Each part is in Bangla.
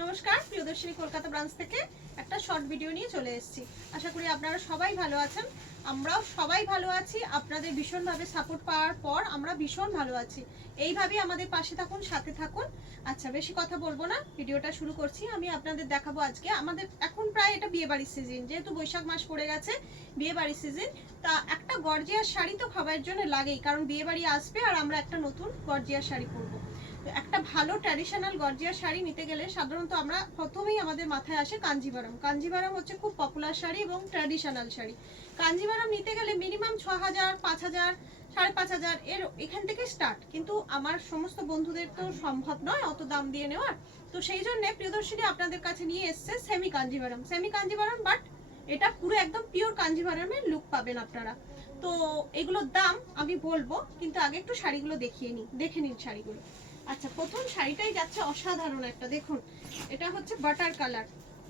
নমস্কার, প্রিয়দর্শিনী কলকাতা ব্রাঞ্চ থেকে একটা শর্ট ভিডিও নিয়ে চলে এসেছি। আশা করি আপনারা সবাই ভালো আছেন, আমরাও সবাই ভালো আছি। আপনাদের ভীষণভাবে সাপোর্ট পাওয়ার পর আমরা ভীষণ ভালো আছি। এইভাবেই আমাদের পাশে থাকুন, সাথে থাকুন। আচ্ছা, বেশি কথা বলবো না, ভিডিওটা শুরু করছি। আমি আপনাদের দেখাবো আজকে আমাদের এখন প্রায় এটা বিয়ে বাড়ির সিজন, যেহেতু বৈশাখ মাস পড়ে গেছে, বিয়ে বাড়ির সিজন। তা একটা গর্জিয়াস শাড়ি তো সবার জন্য লাগেই, কারণ বিয়ে বাড়ি আসবে আর আমরা একটা নতুন গর্জিয়াস শাড়ি পরবো। একটা ভালো ট্র্যাডিশনাল গর্জিয়াস শাড়ি নিতে গেলে সাধারণত আমরা প্রথমেই আমাদের মাথায় আসে কাঞ্জিভারম। কাঞ্জিভারম হচ্ছে খুব পপুলার শাড়ি এবং ট্র্যাডিশনাল শাড়ি। কাঞ্জিভারম নিতে গেলে মিনিমাম 6000, 5000, 5500 এর এখান থেকে স্টার্ট। কিন্তু আমার সমস্ত বন্ধুদের তো সম্ভব নয় অত দাম দিয়ে নেওয়ার, তো সেই জন্য প্রিয়দর্শিনী আপনাদের কাছে নিয়ে এসছে semi Kanjivaram. Semi Kanjivaram, but এটা পুরো একদম পিওর কাঞ্জিভারমের লুক পাবেন আপনারা। তো এগুলোর দাম আমি বলবো, কিন্তু আগে একটু শাড়িগুলো দেখে নিন শাড়িগুলো। আচ্ছা, প্রথম শাড়িটাই যাচ্ছে অসাধারণ একটা, দেখুন এটা হচ্ছে বাটার কালার।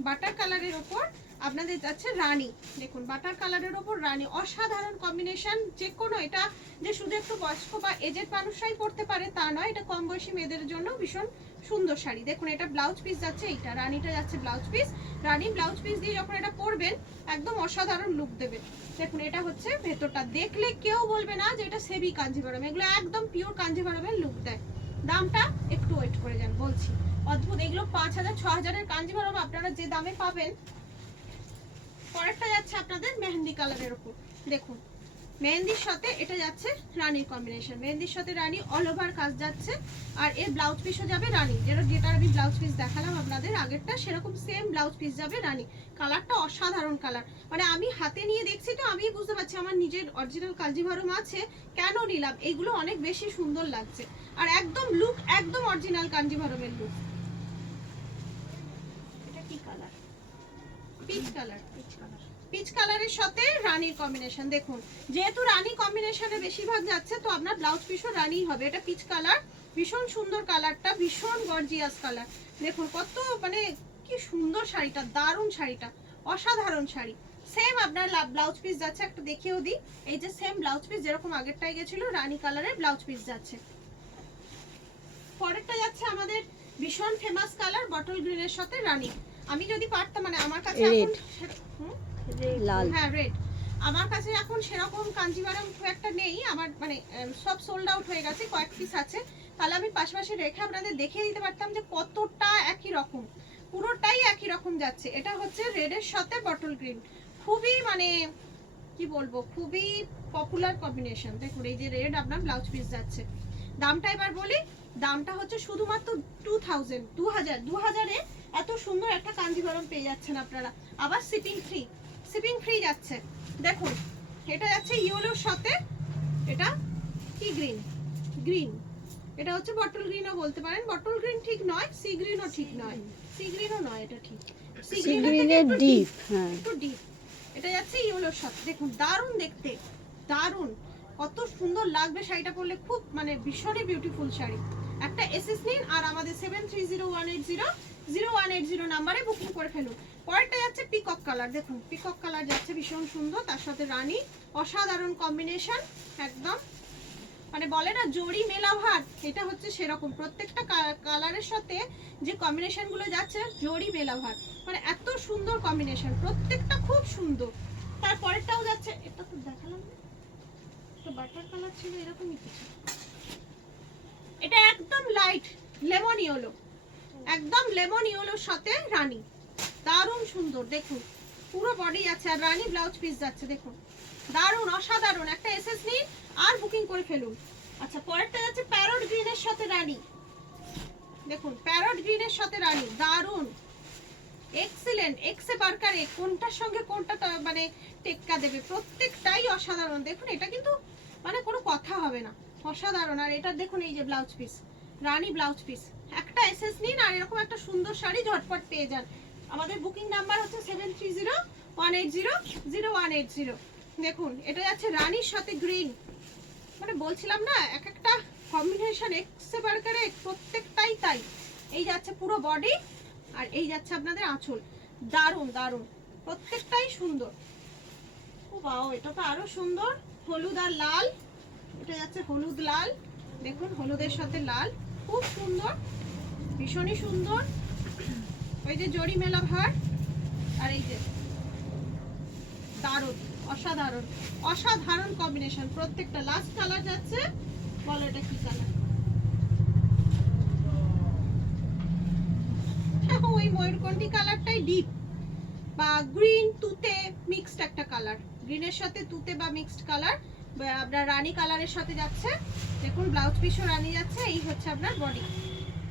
বাটার কালারের ওপর আপনাদের যাচ্ছে রানী। দেখুন বাটার কালারের ওপর রানী, অসাধারণ কম্বিনেশন। যে কোনো, এটা যে শুধু একটু বয়স্ক বা এজেড মানুষরাই পরতে পারে তা নয়, এটা কম বয়সী মেয়েদের জন্য ভীষণ সুন্দর শাড়ি। দেখুন এটা ব্লাউজ পিস যাচ্ছে, এইটা রানীটা যাচ্ছে ব্লাউজ পিস। রানী ব্লাউজ পিস দিয়ে যখন এটা পরবেন একদম অসাধারণ লুক দেবে। দেখুন এটা হচ্ছে ভেতরটা, দেখলে কেউ বলবে না যে এটা সেমি কাঞ্জিভারম, এগুলো একদম পিওর কাঞ্জিভারমের লুক দেয়। দামটা একটু ওয়েট করে যান, বলছি। অদ্ভুত, এগুলো 5000, 6000 এর কাঞ্জিভারম আপনারা যে দামে পাবেন। পরেরটা যাচ্ছে আপনাদের মেহেন্দি কালারের উপর। দেখুন মেহেন্দির সাথে এটা যাচ্ছে রানীর কম্বিনেশন, মেহেন্দির সাথে রানী, অল ওভার কাজ যাচ্ছে। আর এর ব্লাউজ পিসও যাবে রানী, যেটা আমি ব্লাউজ পিস দেখালাম আপনাদের আগেরটা, সেরকম সেম ব্লাউজ পিস যাবে রানী। কালারটা অসাধারণ কালার, মানে আমি হাতে নিয়ে দেখছি তো আমি বুঝতে পারছি আমার নিজের অরিজিনাল কাঞ্জিভারম আছে, কেন নিলাম। এইগুলো অনেক বেশি সুন্দর লাগছে, আর একদম লুক একদম অরিজিনাল কাঞ্জিভারমের লুক। এটা কি কালার? Peach colour. পিচ কালারের সাথে রানীর কম্বিনেশন। দেখুন যেহেতু রানী কম্বিনেশনে বেশিরভাগ যাচ্ছে, তো আপনার ব্লাউজ পিসও রানী হবে। এটা পিচ কালার, ভীষণ সুন্দর কালারটা, ভীষণ গর্জিয়াস কালার। দেখুন কত মানে কি সুন্দর শাড়িটা, দারুণ শাড়িটা, অসাধারণ শাড়ি। সেম আপনার ব্লাউজ পিস যাচ্ছে, একটা দেখিয়েও দিই। এই যে সেম ব্লাউজ পিস যেরকম আগেরটাই গেছিল, রানী কালারের ব্লাউজ পিস যাচ্ছে। পরেরটা যাচ্ছে আমাদের ভীষণ ফেমাস কালার বটল গ্রিনের সাথে রানী। আমি যদি পারতাম, মানে আমার কাছে এখন লাল, হ্যাঁ রেড, আমার কাছে এখন সেরকম কাঞ্জিভারম খুব একটা নেই, আমার মানে সব সোল্ড আউট হয়ে গেছে, কয়েক পিস আছে। তাহলে আমি পাশাপাশি রেখে আপনাদের দেখিয়ে দিতে পারতাম যে কতটা একই রকম, পুরোটাই একই রকম যাচ্ছে। এটা হচ্ছে রেডের সাথে বটল গ্রিন, খুবই মানে কি বলবো, খুবই পপুলার কম্বিনেশন। দেখুন এই যে রেড আপনার ব্লাউজ পিস যাচ্ছে। দামটা এবার বলি, দামটা হচ্ছে শুধুমাত্র 2000 এ এত সুন্দর একটা কাঞ্জিভারম পেয়ে যাচ্ছেন আপনারা। আবার শিপিং ফ্রি যাচ্ছে। দেখুন এটা যাচ্ছে ইয়েলোর সাথে, এটা কি গ্রিন, এটা হচ্ছে বটল গ্রিনও বলতে পারেন। বটল গ্রিন ঠিক নয়, সি গ্রিনও ঠিক নয়, সি গ্রিনও নয়, এটা ঠিক সি গ্রিনের ডিপ, হ্যাঁ একটু ডিপ। এটা যাচ্ছে ইয়েলোর সাথে। দেখুন দারুণ দেখতে, দারুণ, কত সুন্দর লাগবে শাড়িটা পরলে, খুব মানে ভীষণই বিউটিফুল শাড়ি। একটা এসএস নিন আর আমাদের 7301800180 নাম্বারে বুকিং করে ফেলুন। পরেরটা যাচ্ছে পিকক কালার। দেখুন পিকক কালার যাচ্ছে, ভীষণ সুন্দর, তার সাথে রানী, অসাধারণ কম্বিনেশন। একদম মানে বলে না জড়ি মেলা ভাত, এটা হচ্ছে সেরকম। প্রত্যেকটা কালারের সাথে যে কম্বিনেশন গুলো যাচ্ছে জড়ি মেলা ভাত, মানে এত সুন্দর কম্বিনেশন, প্রত্যেকটা খুব সুন্দর। তারপরেরটাও যাচ্ছে, এটা তো দেখালাম না, তো বাটার কালার ছিল এরকমই কিছু। এটা একদম লাইট লেমন ইয়েলো, একদম লেমন ইয়েলোর সাথে রানী, দারুণ সুন্দর। দেখুন পুরো বডি আছে, আর রানী ব্লাউজ পিস যাচ্ছে। দেখুন দারুণ, অসাধারণ। একটা এসএস নিন আর বুকিং করে ফেলুন। আচ্ছা পরেরটা যাচ্ছে প্যারট গ্রিনের সাথে রানী। দেখুন প্যারট গ্রিনের সাথে রানী, দারুণ, এক্সিলেন্ট, এক্সে বার্কারে, কোনটার সঙ্গে কোনটা মানে টেক্কা দেবে, প্রত্যেকটাই অসাধারণ। দেখুন এটা কিন্তু মানে কোনো কথা হবে না, অসাধারণ। আর এটা দেখুন এই যে ব্লাউজ পিস, রানী ব্লাউজ পিস। একটা এসএস নিন আর এরকম একটা সুন্দর শাড়ি ঝটপট পেয়ে যান। আমাদের বুকিং নাম্বার হচ্ছে 7301800180। দেখুন এটা যাচ্ছে রানীর সাথে গ্রিন, মানে বলছিলাম না এক একটা কম্বিনেশন এক্সে বার্কারে, প্রত্যেকটাই তাই। এই যাচ্ছে পুরো বডি, আর এই যাচ্ছে আপনাদের আঁচল, দারুণ দারুণ, প্রত্যেকটাই সুন্দর। ও বাও, এটা তো আরো সুন্দর, হলুদ আর লাল, এটা যাচ্ছে হলুদ লাল। দেখুন হলুদের সাথে লাল, খুব সুন্দর, ভীষণই সুন্দর। ওই যে জরি মেলা ভার, আর এই যে দারুণ, অসাধারণ অসাধারণ কম্বিনেশন। প্রত্যেকটা লাস্ট কালার যাচ্ছে, বলো এটা কি কালার? ওই ময়ূরকণ্ঠী কালারটাই ডিপ, বা গ্রিন তুতে মিক্সড একটা কালার, গ্রিনের সাথে তুতে বা মিক্সড কালার, আপনার রানী কালারের সাথে যাচ্ছে। দেখুন ব্লাউজ পিসও রানী যাচ্ছে। এই হচ্ছে আপনার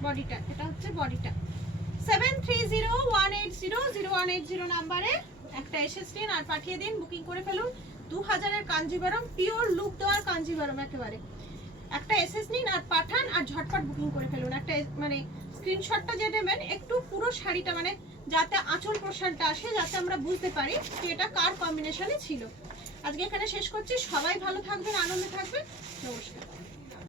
বডিটা, এটা হচ্ছে বডিটা। 7301800180 নাম্বারে একটা এসএস নিন আর পাঠিয়ে দিন, বুকিং করে ফেলুন। 2000-এর কাঞ্জিভারম, পিওর লুক দেওয়ার কাঞ্জিভারম একেবারে। একটা এসএস নিন আর পাঠান, আর ঝটপট বুকিং করে ফেলুন। একটা মানে স্ক্রিনশটটা যে নেবেন একটু পুরো শাড়িটা, মানে যাতে আঁচল পোর্শনটা আসে, যাতে আমরা বুঝতে পারি যে এটা কার কম্বিনেশনে ছিল। আজকে এখানে শেষ করছি। সবাই ভালো থাকবেন, আনন্দে থাকবেন। নমস্কার।